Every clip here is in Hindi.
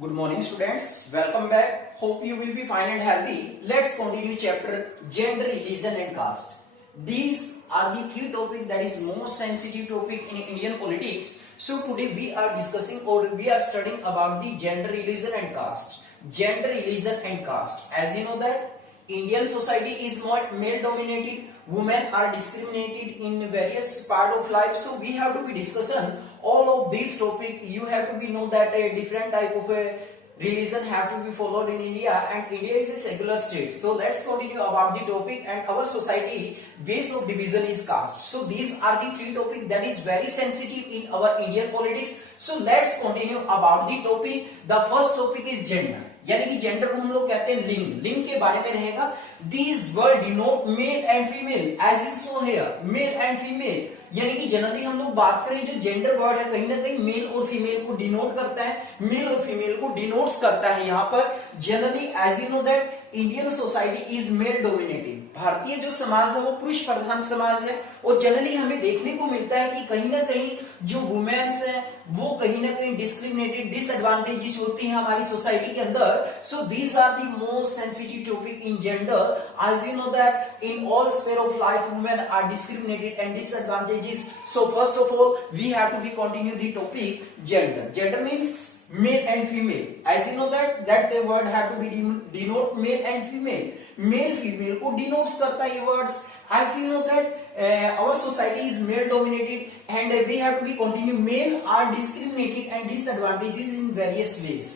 Good morning, students. Welcome back. Hope you will be fine and healthy. Let's continue chapter gender, religion, and caste. These are the three topics that is most sensitive topic in Indian politics. So today we are discussing or we are studying about the gender, religion, and caste. Gender, religion, and caste. As you know that Indian society is more male dominated. Women are discriminated in various part of life. So we have to be discussing all of these topic. You have to be know that a different type of a religion have to be followed in India, and India is a secular state. So let's continue about the topic. And our society base of division is caste. So these are the three topics that is very sensitive in our Indian politics. So let's continue about the topic. The first topic is gender. यानी कि जेंडर को हम लोग कहते हैं लिंग. लिंग के बारे में रहेगा. These word denote male and female as is so here. Male and female यानी कि जनरली हम लोग बात करें जो जेंडर वर्ड है कहीं ना कहीं मेल और फीमेल को डिनोट करता है. मेल और फीमेल को डिनोट्स करता है. यहाँ पर generally as you know that Indian society is male dominated. भारतीय जो समाज है वो पुरुष प्रधान समाज है और जनरली हमें देखने को मिलता है कि कहीं ना कहीं जो वुमेन्स है वो कहीं ना कहीं डिस्क्रिमिनेटेड डिसएडवांटेजेस होती हैं हमारी सोसाइटी के अंदर. So these are the most sensitive topic in gender. As you know that in all sphere of life women are discriminated and disadvantages. So first of all we have to be continue the topic gender. Gender means male and female. As you know that the word have to be denote male and female. Male female को denotes करता है ये words. As you know that our society is male dominated and we have to be continue. Male are discriminated and disadvantages in various ways.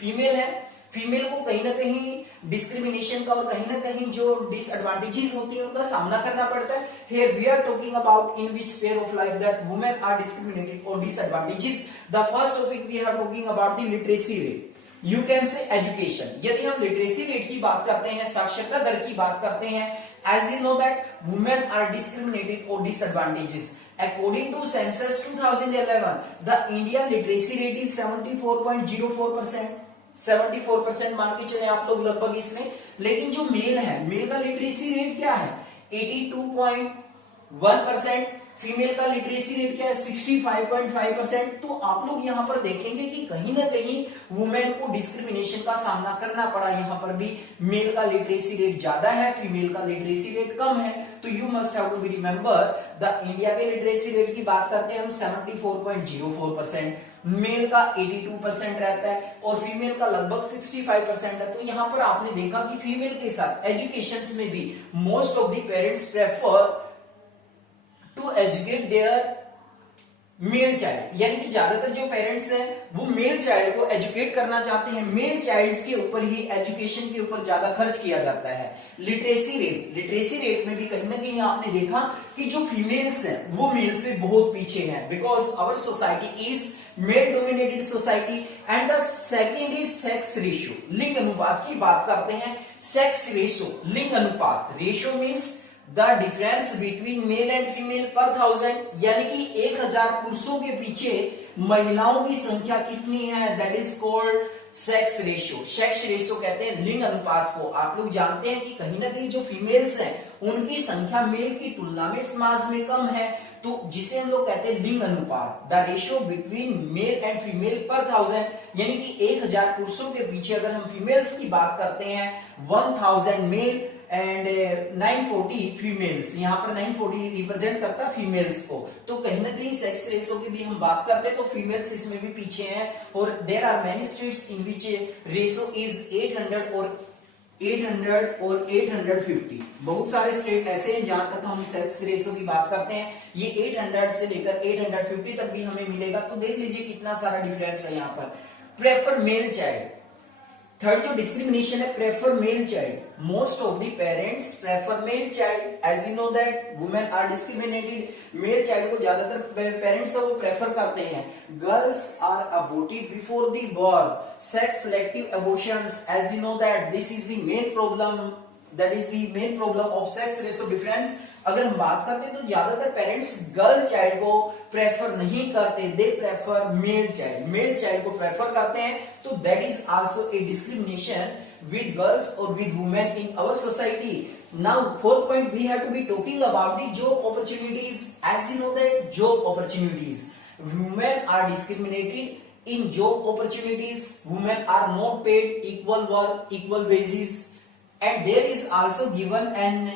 Female है, फीमेल को कहीं ना कहीं डिस्क्रिमिनेशन का और कहीं ना कहीं जो डिसएडवांटेजेस होती है उनका सामना करना पड़ता है. Here we are talking about in which sphere of life that women are discriminated और disadvantages. The first topic we are talking about the literacy rate. You can say education. यदि हम लिटरेसी रेट की बात करते हैं, साक्षरता दर की बात करते हैं, as you know that women are discriminated और disadvantages. According to census 2011, the Indian literacy rate is 74.04%. 74% मान के चले आप लोग लगभग इसमें. लेकिन जो मेल है, मेल का लिटरेसी रेट क्या है? 82.1%. फीमेल का लिटरेसी रेट क्या है? 65.5%. तो आप लोग यहाँ पर देखेंगे कि कहीं ना कहीं वुमेन को डिस्क्रिमिनेशन का सामना करना पड़ा. यहाँ पर भी मेल का लिटरेसी रेट ज्यादा है, फीमेल का लिटरेसी रेट कम है. तो you must have to be remember the India के लिटरेसी रेट की बात करते हैं हम 74.04%. मेल का 82% रहता है और फीमेल का लगभग 65% है. तो यहाँ पर आपने देखा कि फीमेल के साथ एजुकेशन में भी most of the parents prefer to educate their male child. यानी कि ज्यादातर जो पेरेंट्स हैं वो मेल चाइल्ड को एजुकेट करना चाहते हैं. मेल चाइल्ड्स के ऊपर ही एजुकेशन के ऊपर ज्यादा खर्च किया जाता है. लिटरेसी रेट में भी कहीं ना कहीं आपने देखा कि जो फीमेल्स हैं वो मेल से बहुत पीछे हैं. Because our society is male dominated society. And the second is sex ratio. लिंग अनुपात की बात करते हैं. सेक्स रेशियो, लिंग अनुपात. Ratio means the difference between male and female पर 1000. यानी कि 1000 पुरुषों के पीछे महिलाओं की संख्या कितनी है? That is called sex ratio. Sex ratio कहते हैं लिंग अनुपात को. आप लोग जानते हैं कि कहीं ना कहीं जो फीमेल्स हैं उनकी संख्या मेल की तुलना में समाज में कम है. तो जिसे हम लोग कहते हैं लिंग अनुपात. The ratio between male and female पर 1000. यानी कि 1000 पुरुषों के पीछे अगर हम फीमेल्स की बात करते हैं 1000 मेल एंड 940 फीमेल्स. यहाँ पर 940 रिप्रेजेंट करता है फीमेल्स को. तो कहीं ना कहीं सेक्स रेशियो की भी हम बात करते हैं तो फीमेल्स इसमें भी पीछे हैं. और there are many states in which ratio is 800 और 850. बहुत सारे स्टेट ऐसे हैं जहां तक हम सेक्स रेशियो की बात करते हैं ये 800 से लेकर 850 तक भी हमें मिलेगा. तो देख लीजिए कितना सारा डिफरेंस है यहाँ पर. Prefer male child. थर्ड जो डिस्क्रिमिनेशन है prefer male child. Most of the parents prefer male child. As you know that women are discriminated. Male child को ज्यादातर पेरेंट्स वो प्रेफर करते हैं. Girls are aborted before the birth. Sex selective abortions. As you know that this is the main problem. That is the main problem of sex ratio difference. अगर हम बात करते हैं तो ज्यादातर पेरेंट्स गर्ल चाइल्ड को प्रेफर नहीं करते. They prefer male child. Mail child को प्रेफर करते हैं. तो that is also a discrimination with girls or with women in our society. Now fourth point we have to be talking about the job opportunities. As you know that job opportunities, women are discriminated in job opportunities women are not paid equal work equal wages, and there is also given an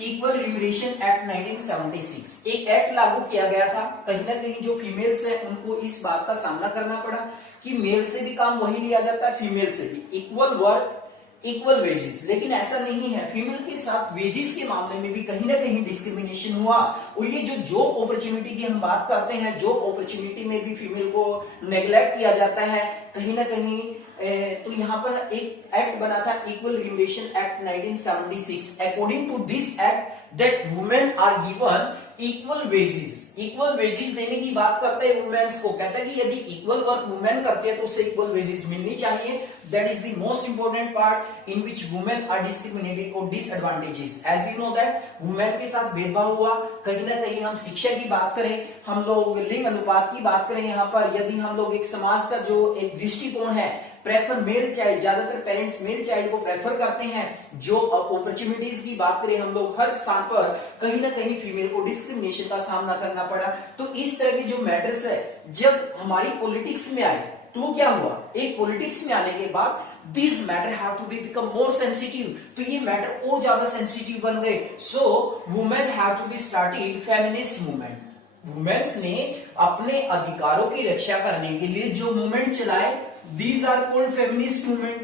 equal remuneration act 1976। एक एक्ट लागू किया गया था, कहीं ना कहीं जो फीमेल्स है उनको इस बात का सामना करना पड़ा कि मेल से भी काम वही लिया जाता है, फीमेल से भी, इक्वल वर्क इक्वल वेजेस। लेकिन ऐसा नहीं है, फीमेल के साथ वेजेस के मामले में भी कहीं ना कहीं डिस्क्रिमिनेशन हुआ। और ये जो जॉब अपॉर्चुनिटी की हम बात करते हैं, जॉब अपॉर्चुनिटी में भी फीमेल को नेग्लेक्ट किया जाता है कहीं ना कहीं। तो यहाँ पर एक एक्ट बना था, equal remuneration act 1976। According to this act that women are given equal wages. Equal wages देने की बात करते हैं वुमेन्स को, कहता है कि यदि इक्वल वर्क वुमेन करते हैं तो उससे इक्वल वेजेस मिलनी चाहिए। That is the most important part in which women are discriminated और disadvantages. As you know that women के साथ भेदभाव हुआ। कहीं ना कहीं हम शिक्षा की बात करें, हम लोग लिंग अनुपात की बात करें, यहाँ पर यदि हम लोग एक समाज का जो एक दृष्टिकोण है, प्रेफर मेल चाइल्ड, ज्यादातर पेरेंट्स मेल चाइल्ड को प्रेफर करते हैं। जो अपॉर्चुनिटीज की बात करें, हम लोग हर स्थान पर कहीं ना कहीं फीमेल को डिस्क्रिमिनेशन का सामना करना पड़ा। तो इस तरह के जो मैटर्स है, जब हमारी पॉलिटिक्स में आए तो क्या हुआ, एक पॉलिटिक्स में आने के बाद this matter have to be become more sensitive, तो ये मैटर और ज्यादा सेंसिटिव बन गए। So women have to be started feminist movement. Women's ने अपने अधिकारों की रक्षा करने के लिए जो मूवमेंट चलाए, these are called feminist movement।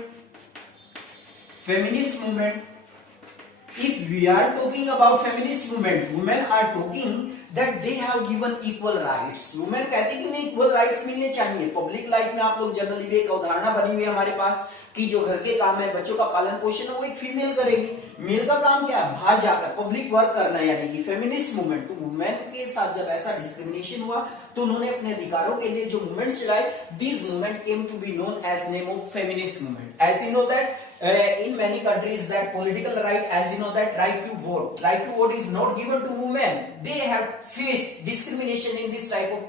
feminist movement, if we are talking about feminist movement, women are talking that they have given equal rights। women कहती कि नहीं, equal rights मिलने चाहिए। पब्लिक लाइफ में आप लोग जनरली एक अवधारणा बनी हुई है हमारे पास कि जो घर के काम है, बच्चों का पालन पोषण है, वो एक फीमेल करेगी। मेल का काम क्या है, बाहर जाकर पब्लिक वर्क करना, यानी कि फेमिनिस्ट मूवमेंट। तो वुमेन के साथ जब ऐसा डिस्क्रिमिनेशन हुआ तो उन्होंने अपने अधिकारों के लिए जो मूवमेंट चलाए, this movement came to be known as name of feminist movement. As you know that in many countries that political right, as you know that right to vote is not given to women. They have faced discrimination in this type of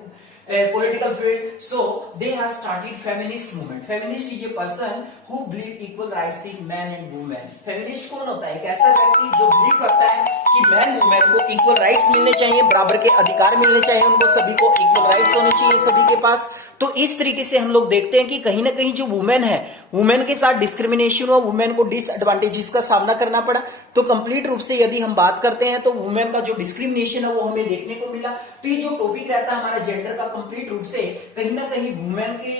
political field, so they have started feminist movement। feminist is a person who believe equal rights in man and woman। feminist कौन होता है, एक ऐसा व्यक्ति जो बिलीव करता है कि मैन वुमेन को इक्वल राइट्स मिलने चाहिए, बराबर के अधिकार मिलने चाहिए, उनको सभी को इक्वल राइट्स होने चाहिए सभी के पास। तो इस तरीके से हम लोग देखते हैं कि कहीं ना कहीं जो वुमेन है, वुमेन के साथ डिस्क्रिमिनेशन हुआ, वुमेन को डिसएडवांटेजेस का सामना करना पड़ा। तो कंप्लीट रूप से यदि हम बात करते हैं तो वुमेन का जो डिस्क्रिमिनेशन है वो हमें देखने को मिला। तो ये जो टॉपिक रहता है हमारा जेंडर का, कंप्लीट रूप से कहीं ना कहीं वुमेन के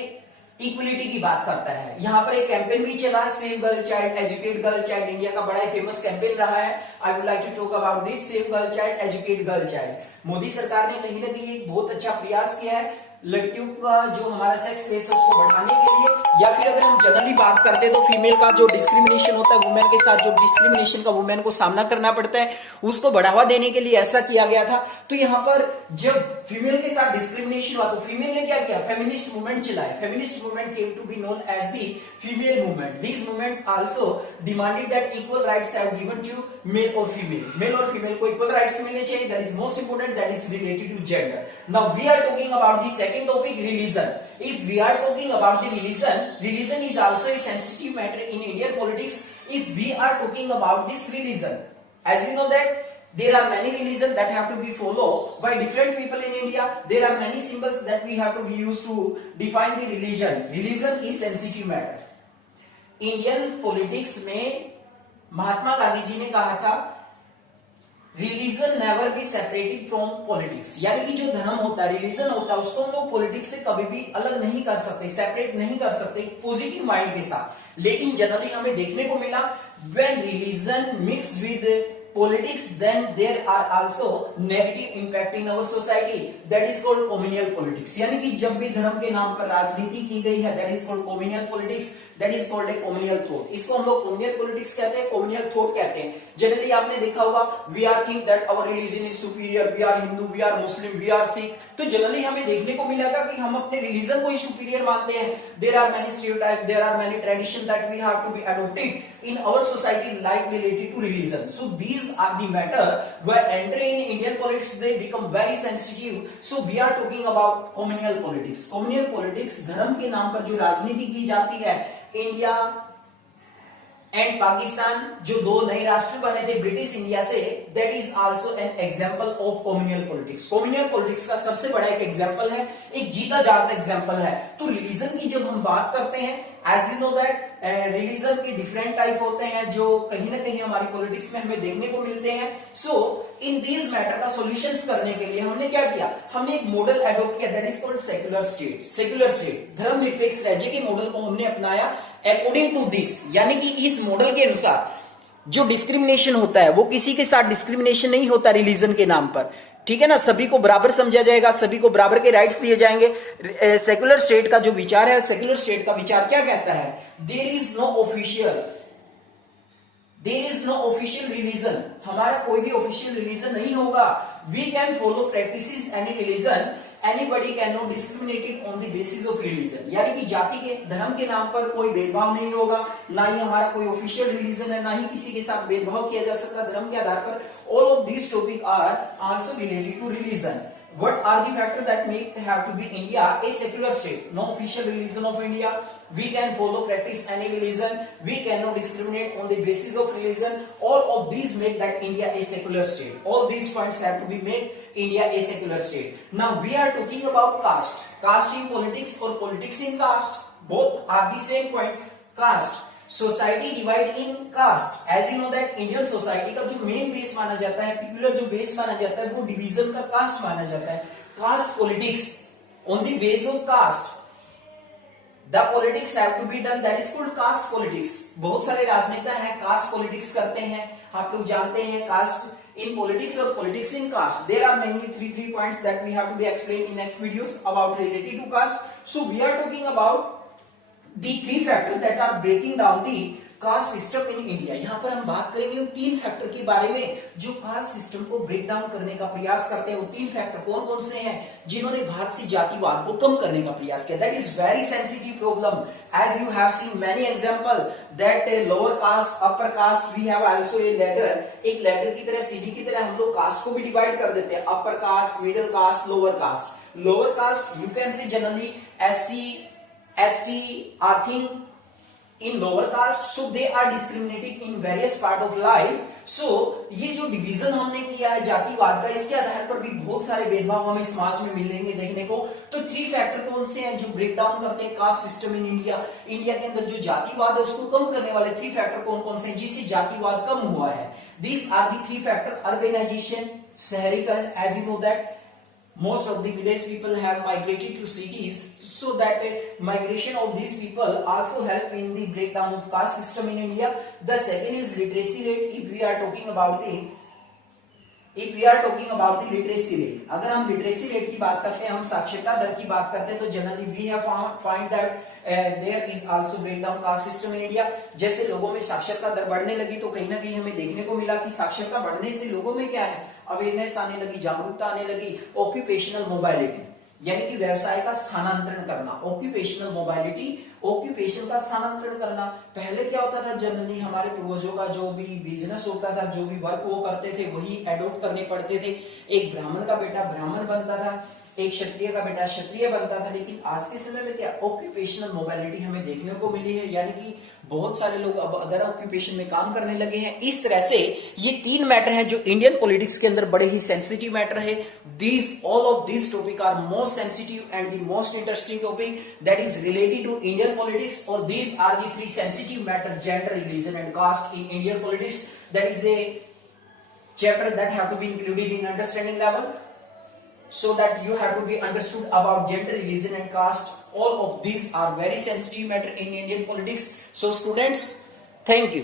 इक्वलिटी की बात करता है। यहाँ पर एक कैंपेन भी चला, save girl child educate girl child. India का बड़ा फेमस कैंपेन रहा है। I would like to talk about this, save girl child educate girl child. Modi सरकार ने कहीं ना कहीं एक बहुत अच्छा प्रयास किया है लड़कियों का जो हमारा सेक्स रेस है उसको बढ़ाने के लिए। या फिर अगर हम जनरली बात करते हैं तो फीमेल का जो डिस्क्रिमिनेशन होता है, वुमेन के साथ जो डिस्क्रिमिनेशन का वुमेन को सामना करना पड़ता है, उसको बढ़ावा देने के लिए ऐसा किया गया था। तो यहाँ पर जब फीमेल के साथ डिस्क्रिमिनेशन हुआ तो फीमेल ने क्या किया, फेमिनिस्ट मूवमेंट चलाए। Feminist movement came to be known as the female movement. This movements also demanded that equal rights have given to male और फीमेल। मेल और फीमेल को इक्वल राइट्स मिलने चाहिए। That is most important, that is related to gender. Now we are talking about the second topic, religion। If we are talking about the religion is also a sensitive matter in Indian politics। if we are talking about this religion, as you know that there are many religions that have to be followed by different people in India। there are many symbols that we have to be used to define the religion is sensitive matter। Indian politics में महात्मा गांधी जी ने कहा था religion never be separated from politics. यानी कि जो धर्म होता है, रिलीजन होता है, उसको हम लोग पॉलिटिक्स से कभी भी अलग नहीं कर सकते, सेपरेट नहीं कर सकते पॉजिटिव माइंड के साथ। लेकिन जनरली हमें देखने को मिला when religion mix with politics, then there are also negative impact in our society, that is called communal politics। यानी कि जब भी धर्म के नाम पर राजनीति की गई है, that is called communal politics, that is called a communal thought। इसको हम लोग communal politics कहते हैं, communal thought कहते हैं। जनरली आपने देखा होगा we are think that our religion is superior, we are Hindu, we are Muslim, we are Sikh। तो जनरली हमें देखने को मिलेगा कि हम अपने रिलीजन को ही सुपीरियर मानते हैं। there are many stereotypes, there are many traditions that we have to be adopted in our society like related to religion। so these are the matter where entering in Indian politics they become very sensitive। so we are talking about communal politics। communal politics धर्म के नाम पर जो राजनीति की जाती है, इंडिया एंड पाकिस्तान, जो दो नए राष्ट्र बने थे ब्रिटिश इंडिया से, that is also an example of communal politics. Communal politics का सबसे बड़ा एक एग्जांपल है, एक जीता जागता एग्जांपल है। तो रिलीजन की जब हम बात करते हैं, as you know that religion के डिफरेंट टाइप होते हैं जो कहीं ना कहीं हमारी पॉलिटिक्स में हमें देखने को मिलते हैं। सो इन दीज मैटर का सॉल्यूशंस करने के लिए हमने क्या किया, हमने एक मॉडल एडॉप्ट किया, that is called secular state. Secular state, धर्मनिरपेक्ष राज्य के मॉडल को हमने अपनाया अकॉर्डिंग टू दिस, यानी कि इस मॉडल के अनुसार जो डिस्क्रिमिनेशन होता है वो किसी के साथ डिस्क्रिमिनेशन नहीं होता रिलीजन के नाम पर, ठीक है ना, सभी को बराबर समझा जाएगा, सभी को बराबर के राइट्स दिए जाएंगे। सेक्युलर स्टेट का जो विचार है, सेक्युलर स्टेट का विचार क्या कहता है, there is no official religion, हमारा कोई भी ऑफिशियल रिलीजन नहीं होगा। We can follow practices any religion, anybody can not discriminated on the basis of religion, यानी कि जाति के धर्म के नाम पर कोई भेदभाव नहीं होगा, ना ही हमारा कोई ऑफिशियल रिलीजन है, ना ही किसी के साथ भेदभाव किया जा सकता धर्म के आधार पर। All of these topic are also related to religion. What are the factors that make have to be India a secular state? No official religion of India. We can follow practice any religion. We cannot discriminate on the basis of religion. All of these make that India a secular state. All these points have to be make India a secular state. Now we are talking about caste. Caste in politics or politics in caste. Both are the same point. Caste. Society divide in caste, as you know that Indian society का जो मेन बेस माना जाता है, पॉपुलर जो बेस माना जाता है, वो डिवीजन का कास्ट माना जाता है। Caste politics, on the base of caste the politics have to be done, that is called caste politics. बहुत सारे राजनेता हैं कास्ट पॉलिटिक्स करते हैं, आप लोग जानते हैं कास्ट इन पॉलिटिक्स और politics in caste. There are mainly three points that we have to be explained in next videos about related to caste. So we are talking about the three factors that are breaking down the caste system in India. यहाँ पर हम बात करेंगे उन तीन फैक्टर के बारे में जो कास्ट सिस्टम को ब्रेक डाउन करने का प्रयास करते हैं। वो तीन फैक्टर कौन कौन से हैं जिन्होंने भारत से जातिवाद को कम करने का प्रयास किया। That is very sensitive problem, as you have seen many example that lower caste upper caste, we have also a ladder, एक लैडर की तरह सीढ़ी की तरह हम लोग कास्ट को भी डिवाइड कर देते हैं, upper caste, middle caste, lower caste. Lower caste you can से generally SC ST are think in lower caste, so they are discriminated in various part of life. So ये जो डिवीजन हमने किया है जातिवाद का, इसके आधार पर भी बहुत सारे भेदभाव हमें समाज में मिलेंगे देखने को। तो थ्री फैक्टर कौन से हैं जो ब्रेक डाउन करते हैं cast system in India. India के अंदर जो जातिवाद है उसको कम करने वाले थ्री फैक्टर कौन कौन से हैं जिससे जातिवाद कम हुआ है। These are the three factor: urbanization, शहरीकरण, as you know that most of the village people have migrated to cities, so that migration of these people also help in the breakdown of caste system in India. The second is literacy rate. If we are talking about the literacy rate, अगर हम लिटरेसी रेट की बात करते हैं, हम साक्षरता दर की बात करते हैं, तो generally we have find that there is also breakdown caste system in India. जैसे लोगों में साक्षरता दर बढ़ने लगी तो कहीं ना कहीं हमें देखने को मिला कि साक्षरता बढ़ने से लोगों में क्या है, अवेयरनेस आने लगी, जागरूकता आने लगी। ऑक्यूपेशनल मोबाइलिटी यानी कि व्यवसाय का स्थानांतरण करना, ऑक्यूपेशनल मोबाइलिटी, ऑक्यूपेशन का स्थानांतरण करना। पहले क्या होता था, जनरली हमारे पूर्वजों का जो भी बिजनेस होता था, जो भी वर्क वो करते थे वही एडॉप्ट करने पड़ते थे। एक ब्राह्मण का बेटा ब्राह्मण बनता था, एक क्षत्रिय का बेटा क्षत्रिय बनता था। लेकिन आज के समय में क्या ऑक्यूपेशनल मोबाइलिटी हमें देखने को मिली है, यानी कि बहुत सारे लोग अब अदर ऑक्यूपेशन में काम करने लगे हैं। इस तरह से ये तीन मैटर हैं जो इंडियन पॉलिटिक्स के अंदर बड़े ही सेंसिटिव मैटर है। All of this topic are most sensitive and the most interesting topic that is related to Indian politics. और these are the three sensitive matter: gender, religion and caste in Indian politics. That is a chapter that have to be included in understanding level, so that you have to be understood about gender, religion and caste. All of these are very sensitive matter in Indian politics. So students, thank you.